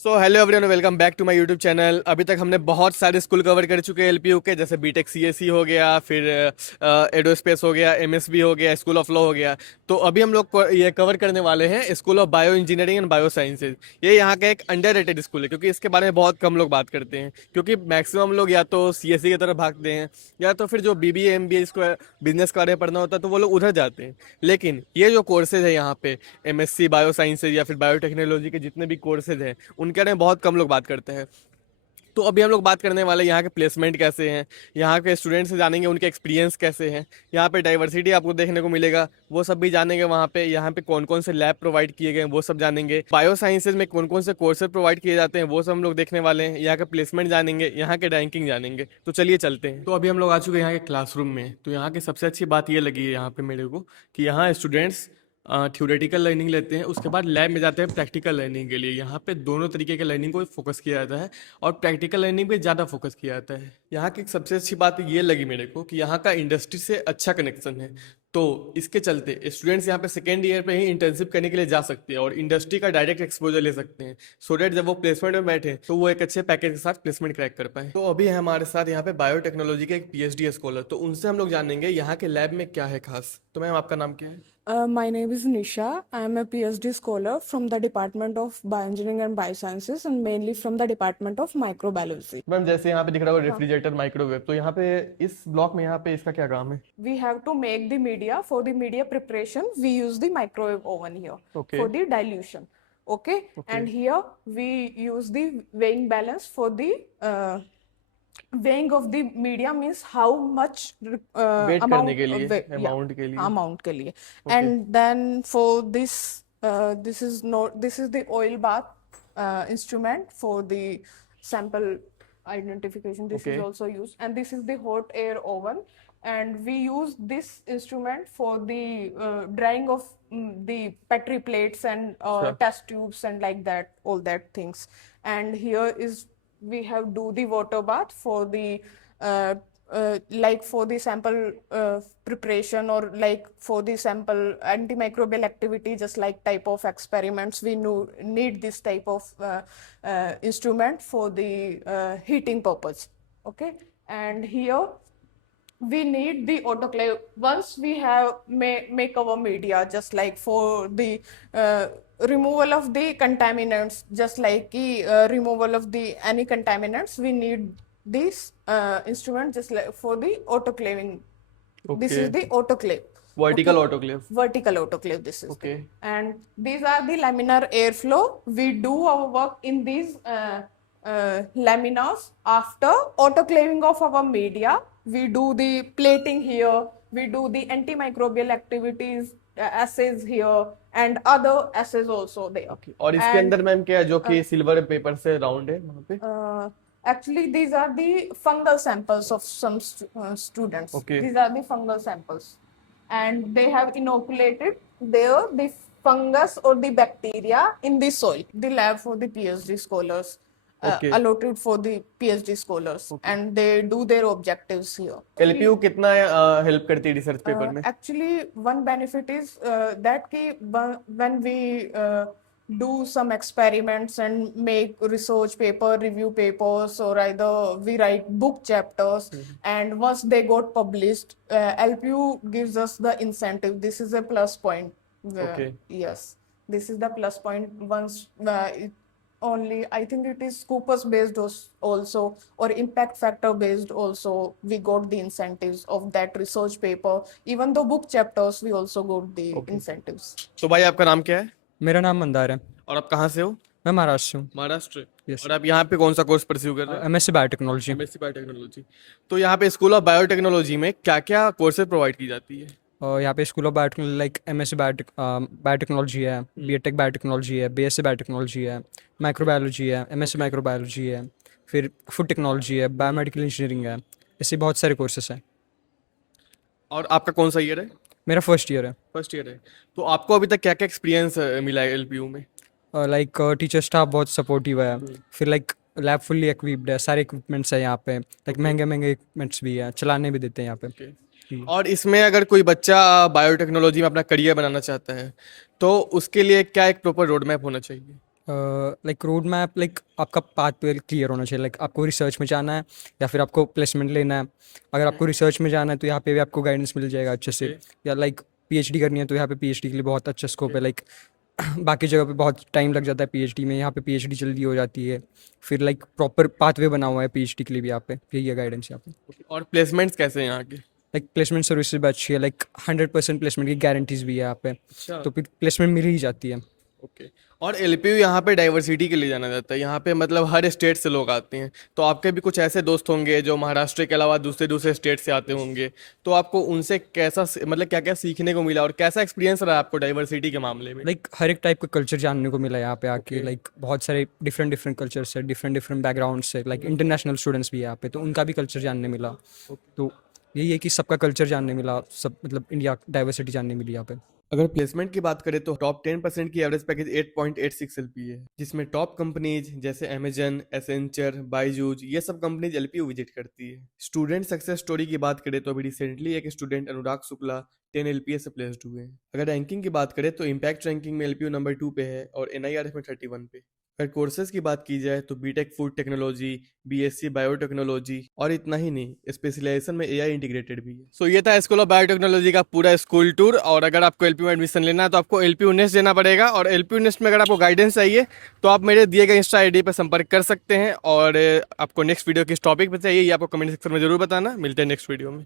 So hello everyone, welcome back to my YouTube channel. अभी तक हमने बहुत सारे स्कूल कवर कर चुके हैं एलपीयू के, जैसे बीटेक सीएसई हो गया, फिर एडोस्पेस हो गया, एमएसबी हो गया, स्कूल ऑफ लॉ हो गया। तो अभी हम लोग ये कवर करने वाले हैं school of bio engineering and bio sciences. ये यहाँ का एक अंडररेटेड स्कूल है क्योंकि इसके बारे में बहुत कम लोग बात करते हैं, क्योंकि मैक्सिमम लोग या तो सीएसई की तरफ भागते हैं या तो फिर जो बीबीए एमबीए इसको बिजनेस के बारे में पढ़ना होता है तो वो लोग उधर जाते हैं। लेकिन ये जो कोर्सेज है यहाँ पे, एमएससी बायो साइंसेज या फिर बायोटेक्नोलॉजी के जितने भी कोर्सेज हैं उनके बारे में बहुत कम लोग बात करते हैं। तो अभी हम लोग बात करने वाले हैं यहाँ के प्लेसमेंट कैसे हैं, यहाँ के स्टूडेंट से जानेंगे उनके एक्सपीरियंस कैसे हैं, यहाँ पे डाइवर्सिटी आपको देखने को मिलेगा वो सब भी जानेंगे। वहाँ पे यहाँ पे कौन कौन से लैब प्रोवाइड किए गए हैं वो सब जानेंगे। बायो साइंसेज में कौन कौन से कोर्सेज प्रोवाइड किए जाते हैं वो सब हम लोग देखने वाले हैं। यहाँ का प्लेसमेंट जानेंगे, यहाँ के रैंकिंग जानेंगे। तो चलिए चलते हैं। तो अभी हम लोग आ चुके हैं यहाँ के क्लासरूम में। तो यहाँ की सबसे अच्छी बात ये लगी है यहाँ पे मेरे को कि यहाँ स्टूडेंट्स थ्योरेटिकल लर्निंग लेते हैं, उसके बाद लैब में जाते हैं प्रैक्टिकल लर्निंग के लिए। यहाँ पे दोनों तरीके के लर्निंग को फोकस किया जाता है और प्रैक्टिकल लर्निंग पे ज़्यादा फोकस किया जाता है। यहाँ की सबसे अच्छी बात ये लगी मेरे को कि यहाँ का इंडस्ट्री से अच्छा कनेक्शन है। तो इसके चलते स्टूडेंट्स यहाँ पे सेकेंड ईयर पे ही इंटर्नशिप करने के लिए जा सकते हैं और इंडस्ट्री का डायरेक्ट एक्सपोजर ले सकते हैं, सो डेट जब वो प्लेसमेंट में बैठे तो वो एक अच्छे पैकेज के साथ प्लेसमेंट क्रैक कर पाए। तो अभी है हमारे साथ यहाँ पे बायोटेक्नोलॉजी के एक पीएचडी स्कॉलर, तो उनसे हम लोग जानेंगे यहाँ के लैब में क्या है खास। तो मैम आपका नाम क्या है? My name is Nisha. I am a PhD scholar from the Department of Bioengineering and Biosciences and mainly from the Department of Microbiology. Ma'am जैसे यहाँ पे दिख रहा है रेफ्रिजरेटर माइक्रोवेव, तो यहाँ पे इस ब्लॉक में यहाँ पे इसका क्या काम है? We have to make the media. For the media preparation, we use the microwave oven here Okay. for the dilution. Okay. And here we use the weighing balance for the weighing of the media means how much weight amount करने के लिए, yeah, amount के लिए। amount के लिए. And then for this this is the oil bath instrument for the sample identification. This is Okay. also used, and this is the hot air oven, and we use this instrument for the drying of the petri plates and Sure. test tubes and like that, all that things. And here is we have do the water bath for the like for the sample preparation or like for the sample antimicrobial activity, just like type of experiments we need this type of instrument for the heating purpose. Okay. And here we need the autoclave. Once we have make our media, just like for the removal of the contaminants, just like removal of the any contaminants, we need this instrument just like for the autoclaving. This is the autoclave. Vertical Okay. Autoclave. Vertical autoclave, this is Okay. and these are the laminar airflow. We do our work in these laminars. After autoclaving of our media, we do the plating here, we do the antimicrobial activities assays here and other assays also there. और इसके And अंदर ma'am क्या है जो कि silver paper से round है वहाँ पे? actually these are the fungal samples of some students. Okay. These are the fungal samples, and they have inoculated there the fungus or the bacteria in the soil. The lab for the PhD scholars, Okay. allotted for the PhD scholars, and they do their objectives here. LPU कितना help करती है research paper में? Actually, one benefit is that when we do some experiments and make research paper, review papers, or either we write book chapters, and once they got published, LPU gives us the incentive. This is a plus point. Okay. Yes, this is the plus point. Once only I think it is Scopus based also or impact factor based also, we got the incentives of that research paper. Even though book chapters, we also got the incentives. तो भाई आपका नाम क्या है मेरा नाम मंदार है। और आप कहाँ से हो? मैं महाराष्ट्र हूँ। महाराष्ट्र। Yes. और आप यहाँ पे कौन सा कोर्स परस्यू कर रहे हैं? MSc biotechnology. MSc biotechnology. तो यहाँ पे स्कूल ऑफ बायोटेक्नोलॉजी में क्या क्या कोर्सेज प्रोवाइड की जाती है? और यहाँ पे school of biotechnology like MSc biotechnology है, बीटेक बायोटेक्नोलॉजी है, बीएससी बायोटेक्नोलॉजी है, माइक्रोबायोलॉजी है, एमएससी माइक्रोबायोलॉजी है, फिर फूड टेक्नोलॉजी है, बायोमेडिकल इंजीनियरिंग है। ऐसे बहुत सारे कोर्सेस हैं। और आपका कौन सा ईयर है? मेरा फर्स्ट ईयर है। फर्स्ट ईयर है। तो आपको अभी तक क्या क्या एक्सपीरियंस मिला है एलपीयू में? लाइक टीचर स्टाफ बहुत सपोर्टिव है, फिर लाइक लैब फुल्ली इक्विप्ड है, सारे इक्विपमेंट्स है यहाँ पे, लाइक महंगे महंगे इक्विपमेंट्स भी है, चलाने भी देते हैं यहाँ पे। और इसमें अगर कोई बच्चा बायोटेक्नोलॉजी में अपना करियर बनाना चाहता है तो उसके लिए क्या एक प्रॉपर रोड मैप होना चाहिए? लाइक रोड मैप, लाइक आपका पाथ पे क्लियर होना चाहिए, लाइक आपको रिसर्च में जाना है या फिर आपको प्लेसमेंट लेना है। अगर आपको रिसर्च में जाना है तो यहाँ पे भी आपको गाइडेंस मिल जाएगा अच्छे से, या लाइक पीएचडी करनी है तो यहाँ पे पीएचडी के लिए बहुत अच्छा स्कोप है। लाइक बाकी जगह पे बहुत टाइम लग जाता है पीएचडी में, यहाँ पे पीएचडी जल्दी हो जाती है। फिर लाइक प्रॉपर पाथवे बना हुआ है पीएचडी के लिए भी यहाँ पे, यही है गाइडेंस यहाँ पे। और प्लेसमेंट्स कैसे हैं यहाँ के? लाइक प्लेसमेंट सर्विसेज भी अच्छी है, लाइक 100% प्लेसमेंट की गारंटीज भी है यहाँ पे, अच्छा। तो फिर प्लेसमेंट मिल ही जाती है। ओके। और एलपीयू यहाँ पे डाइवर्सिटी के लिए जाना जाता है, यहाँ पे मतलब हर स्टेट से लोग आते हैं, तो आपके भी कुछ ऐसे दोस्त होंगे जो महाराष्ट्र के अलावा दूसरे दूसरे स्टेट से आते होंगे, तो आपको उनसे कैसा मतलब क्या क्या सीखने को मिला और कैसा एक्सपीरियंस रहा आपको डाइवर्सिटी के मामले में? लाइक हर एक टाइप का कल्चर जानने को मिला यहाँ पे आके, Okay. लाइक बहुत सारे डिफरेंट डिफरेंट कल्चर्स है, डिफरेंट डिफरेंट बैकग्राउंड से, लाइक इंटरनेशनल स्टूडेंट्स भी है यहाँ पे, तो उनका भी कल्चर जानने मिला। तो यही है कि सबका कल्चर जानने मिला, सब मतलब इंडिया डाइवर्सिटी जानने मिली यहाँ पे। अगर प्लेसमेंट की बात करें तो टॉप 10% की एवरेज पैकेज 8.86 एलपी है, जिसमें टॉप कंपनीज जैसे अमेजन, एसेंचर, बायजूज ये सब कंपनीज एलपीयू विजिट करती है। स्टूडेंट सक्सेस स्टोरी की बात करें तो अभी रिसेंटली एक स्टूडेंट अनुराग शुक्ला 10 एलपीए से प्लेस्ड हुए हैं। अगर रैंकिंग की बात करें तो इम्पैक्ट रैंकिंग में एलपीयू नंबर 2 पे है और एनआईआरएफ में 31 पे। अगर कोर्सेज की बात की जाए तो BTech food technology, BSc biotechnology और इतना ही नहीं, स्पेशलाइजेशन में एआई इंटीग्रेटेड भी है। सो ये था स्कूल ऑफ बायोटेक्नोलॉजी का पूरा स्कूल टूर। और अगर आपको एलपीयू में एडमिशन लेना है तो आपको एलपीयू नेस्ट देना पड़ेगा, और एलपीयू नेस्ट में अगर आपको गाइडेंस चाहिए तो आप मेरे दिए गए इंस्टा आईडी पर संपर्क कर सकते हैं। और आपको नेक्स्ट वीडियो किस टॉपिक पर चाहिए ये आपको कमेंट सेक्शन में जरूर बताना। मिलते हैं नेक्स्ट वीडियो में।